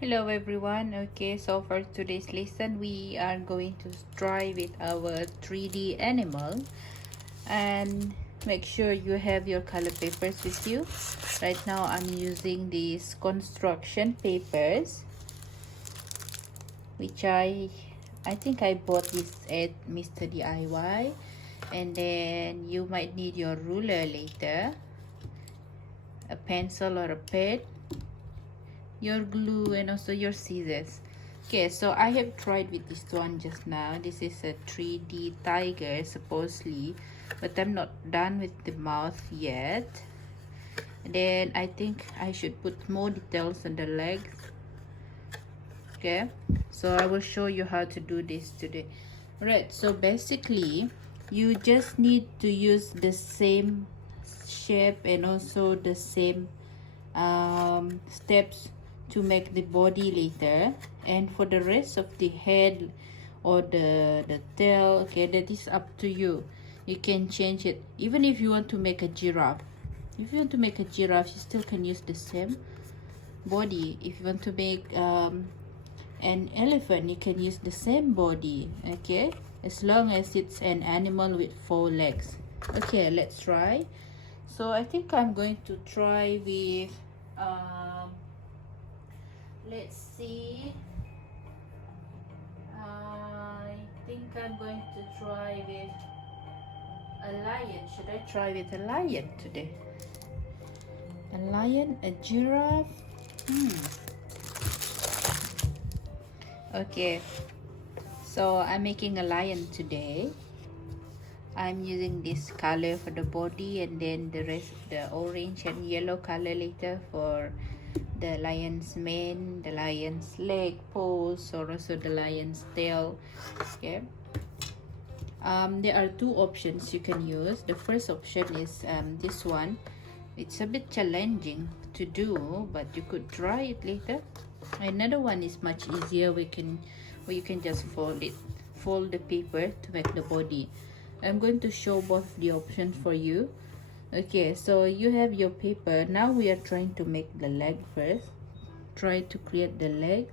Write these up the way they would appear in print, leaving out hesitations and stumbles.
Hello everyone. Okay, so for today's lesson we are going to try with our 3D animal, and make sure you have your color papers with you. Right now I'm using these construction papers, which I think I bought this at Mr. DIY. And then you might need your ruler later, a pencil or a pen, your glue, and also your scissors. Okay, so I have tried with this one just now. This is a 3D tiger supposedly, but I'm not done with the mouth yet. And then I think I should put more details on the legs. Okay, so I will show you how to do this today. Right, so basically you just need to use the same shape and also the same steps to make the body later. And for the rest of the head or the tail, okay, that is up to you. You can change it. Even if you want to make a giraffe, you still can use the same body. If you want to make an elephant, you can use the same body, okay, as long as it's an animal with 4 legs. Okay, let's try. So I think I'm going to try with let's see, I think I'm going to try with a lion. Should I try with a lion today? A lion, a giraffe. Okay, so I'm making a lion today. I'm using this color for the body, and then the rest, the orange and yellow color later for the lion's mane, the lion's leg, paws, or also the lion's tail. Okay. There are 2 options you can use. The first option is this one. It's a bit challenging to do, but you could try it later. Another one is much easier. Where you can just fold the paper to make the body. I'm going to show both the options for you. Okay, so you have your paper. Now we are trying to make the leg first. Try to create the leg,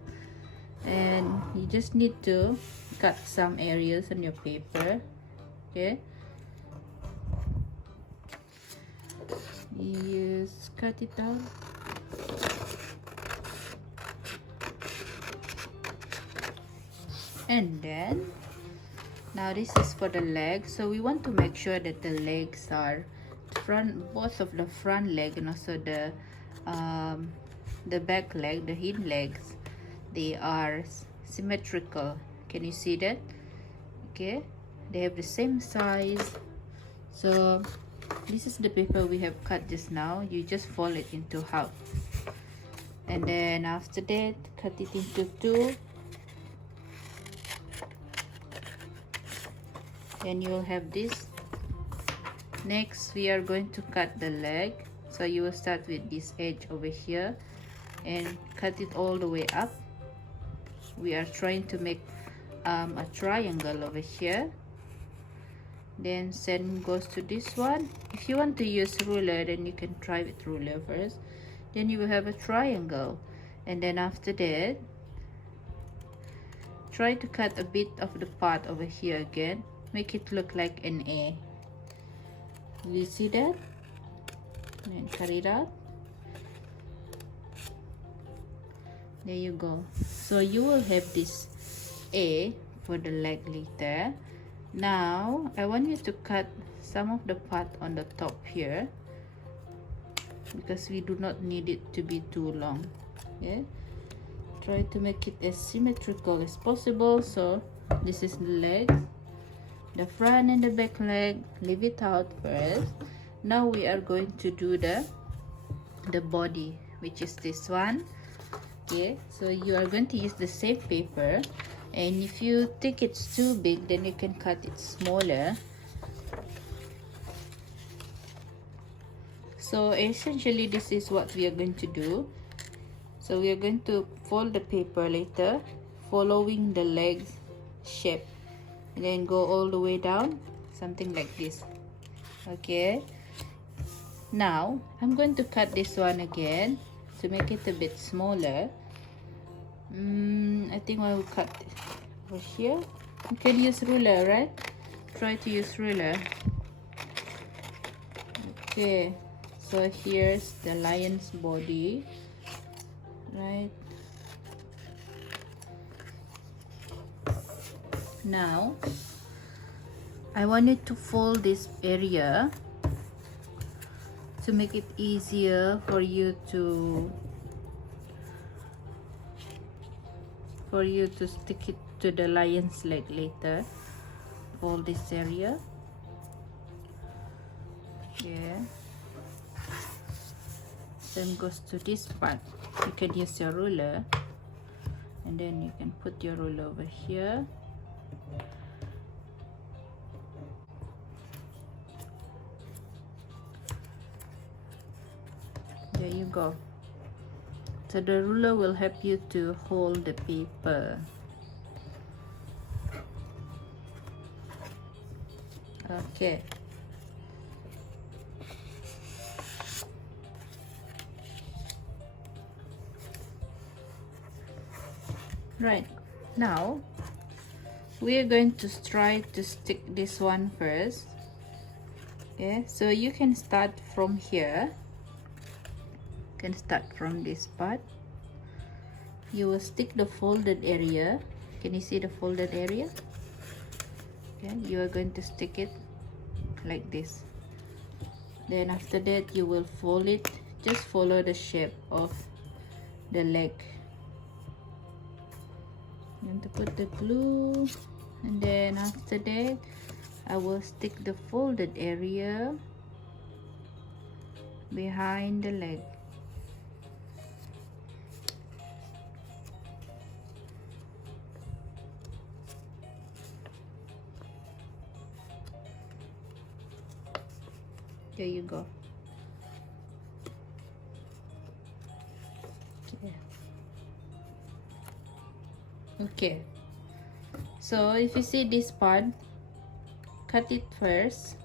and you just need to cut some areas on your paper. Okay, you just cut it out. And then now this is for the legs. So we want to make sure that the legs are both of the front leg and also the back leg, the hind legs, they are symmetrical. Can you see that? Okay, they have the same size. So this is the paper we have cut just now. You just fold it into half, and then after that cut it into 2. Then you'll have this. Next we are going to cut the leg. So you will start with this edge over here and cut it all the way up. We are trying to make a triangle over here. Then same goes to this one. If you want to use ruler, then you can try with ruler first. Then you will have a triangle, and then after that try to cut a bit of the part over here again. Make it look like an A. You see that? And cut it out. There you go. So you will have this A for the leg later. Now I want you to cut some of the part on the top here, because we do not need it to be too long. Yeah, try to make it as symmetrical as possible. So this is the legs, the front and the back leg, leave it out first. Now we are going to do the body, which is this one. Okay, so you are going to use the same paper, and if you think it's too big, then you can cut it smaller. So essentially this is what we are going to do. So we are going to fold the paper later, following the legs shape, and then go all the way down, something like this. Okay, now I'm going to cut this one again to make it a bit smaller. I think I will cut over here. You can use ruler, right? Try to use ruler. Okay, so here's the lion's body, right? Now I wanted to fold this area to make it easier for you to stick it to the lion's leg later. Fold this area. Yeah. Then goes to this part. You can use your ruler, and then you can put your ruler over here. There you go. So the ruler will help you to hold the paper. Okay. Right. Now we are going to try to stick this one first. Okay, so you can start from here. You can start from this part. You will stick the folded area. Can you see the folded area? Okay, you are going to stick it like this. Then after that you will fold it. Just follow the shape of the leg. I'm going to put the glue, and then after that I will stick the folded area behind the leg. There you go. Okay, so if you see this part, cut it first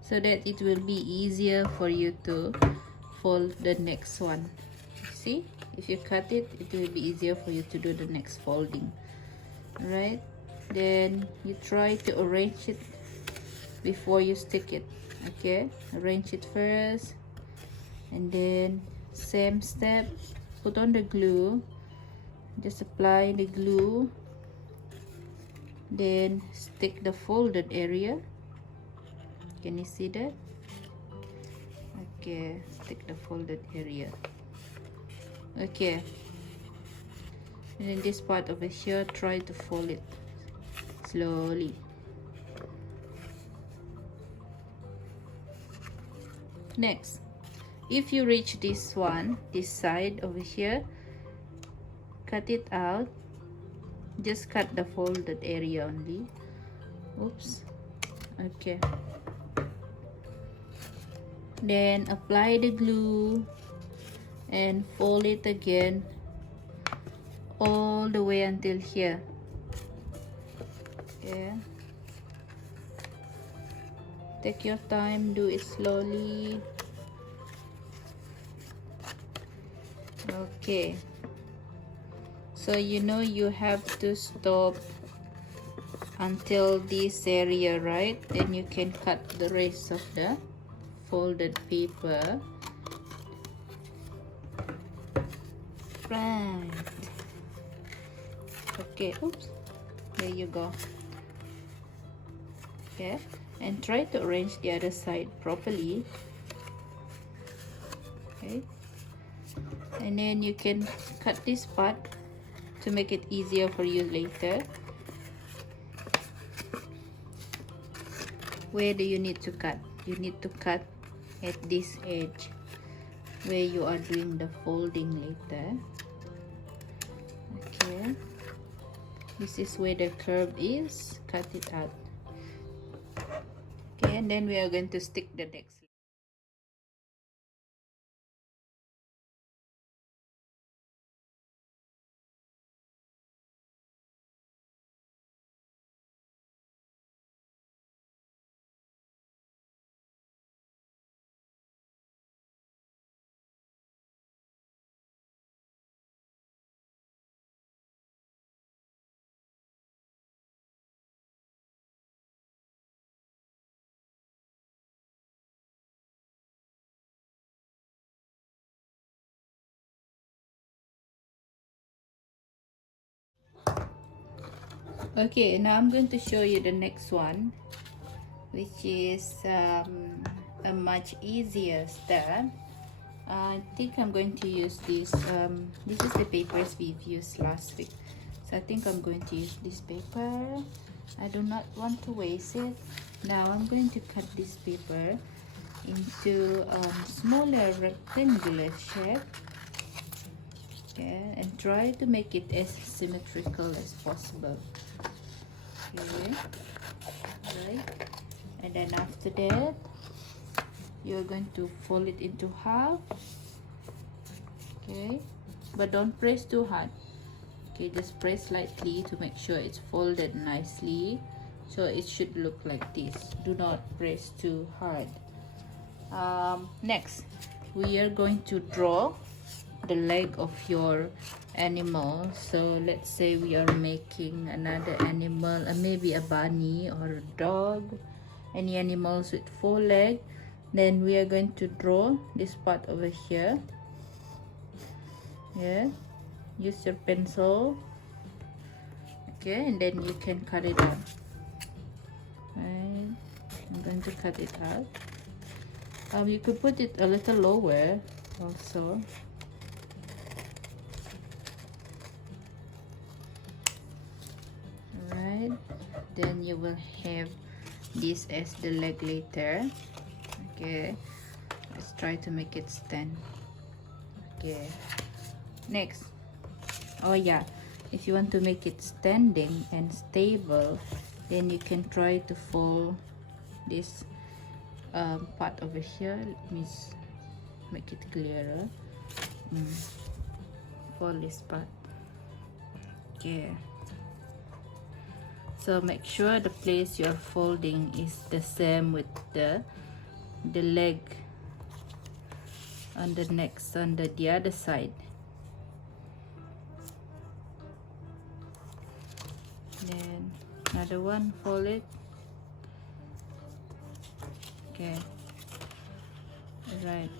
so that it will be easier for you to fold the next one. See, if you cut it, it will be easier for you to do the next folding. Right, then you try to arrange it before you stick it. Okay, arrange it first, and then same step, put on the glue. Just apply the glue, then stick the folded area. Can you see that? Okay, stick the folded area. Okay, and then this part over here, try to fold it slowly. Next, if you reach this one, this side over here, cut it out. Just cut the folded area only. Oops. Okay, then apply the glue and fold it again all the way until here. Okay, take your time, do it slowly. Okay, so you know you have to stop until this area, right? Then you can cut the rest of the folded paper. Right. Okay, oops, there you go. Okay, and try to arrange the other side properly. Okay, and then you can cut this part to make it easier for you later. Where do you need to cut? You need to cut at this edge where you are doing the folding later. Okay, this is where the curve is. Cut it out. Okay, and then we are going to stick the next. Okay, now I'm going to show you the next one, which is a much easier step. I think I'm going to use this. This is the papers we've used last week, so I think I'm going to use this paper. I do not want to waste it. Now I'm going to cut this paper into smaller rectangular shape. Okay, and try to make it as symmetrical as possible. Okay, right, and then after that you're going to fold it into half. Okay, but don't press too hard. Okay, just press lightly to make sure it's folded nicely, so it should look like this. Do not press too hard. Next, we are going to draw the leg of your animal. So let's say we are making another animal, maybe a bunny or a dog, any animals with 4 legs. Then we are going to draw this part over here. Yeah, use your pencil. Okay, and then you can cut it out. Right, I'm going to cut it out. You could put it a little lower also. Alright, then you will have this as the leg later. Okay, let's try to make it stand. Okay, next, oh yeah, if you want to make it standing and stable, then you can try to fold this part over here. Let me make it clearer. Fold this part. Okay, so make sure the place you're folding is the same with the leg on the next, on the other side. Then another one, fold it. Okay, right,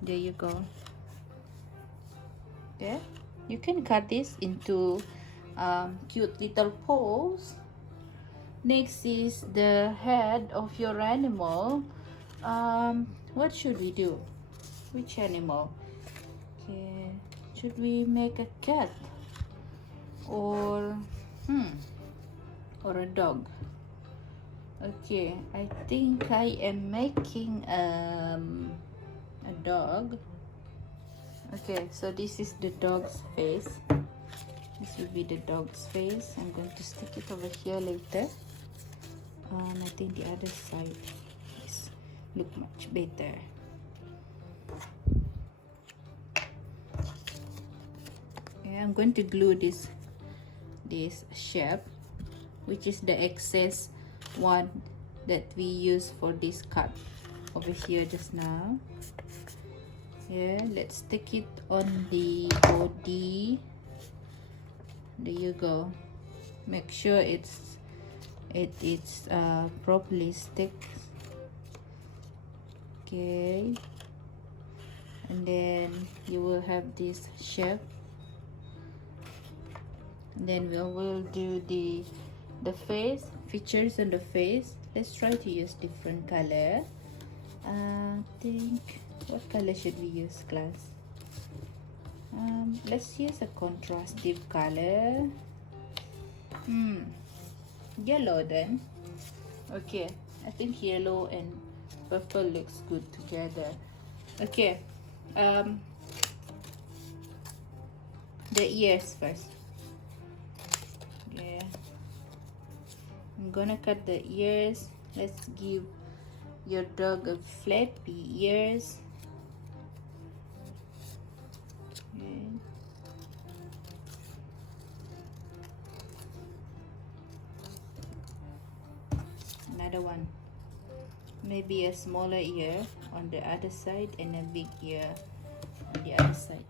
there you go. Okay, you can cut this into cute little paws. Next is the head of your animal. What should we do? Which animal? Okay, should we make a cat or a dog? Okay, I think I am making a dog. Okay, so this is the dog's face. This will be the dog's face. I'm going to stick it over here later. I think the other side is look much better. Okay, I'm going to glue this shape, which is the excess one that we use for this cut over here just now. Yeah, let's stick it on the body. There you go. Make sure it's properly stick. Okay, and then you will have this shape. And then we will do the face, features on the face. Let's try to use different color. I think, what color should we use, class? Let's use a contrastive color. Yellow then. Okay, I think yellow and purple looks good together. Okay, the ears first. Yeah, I'm gonna cut the ears. Let's give your dog a flappy ears. Okay. Another one, maybe a smaller ear on the other side and a big ear on the other side.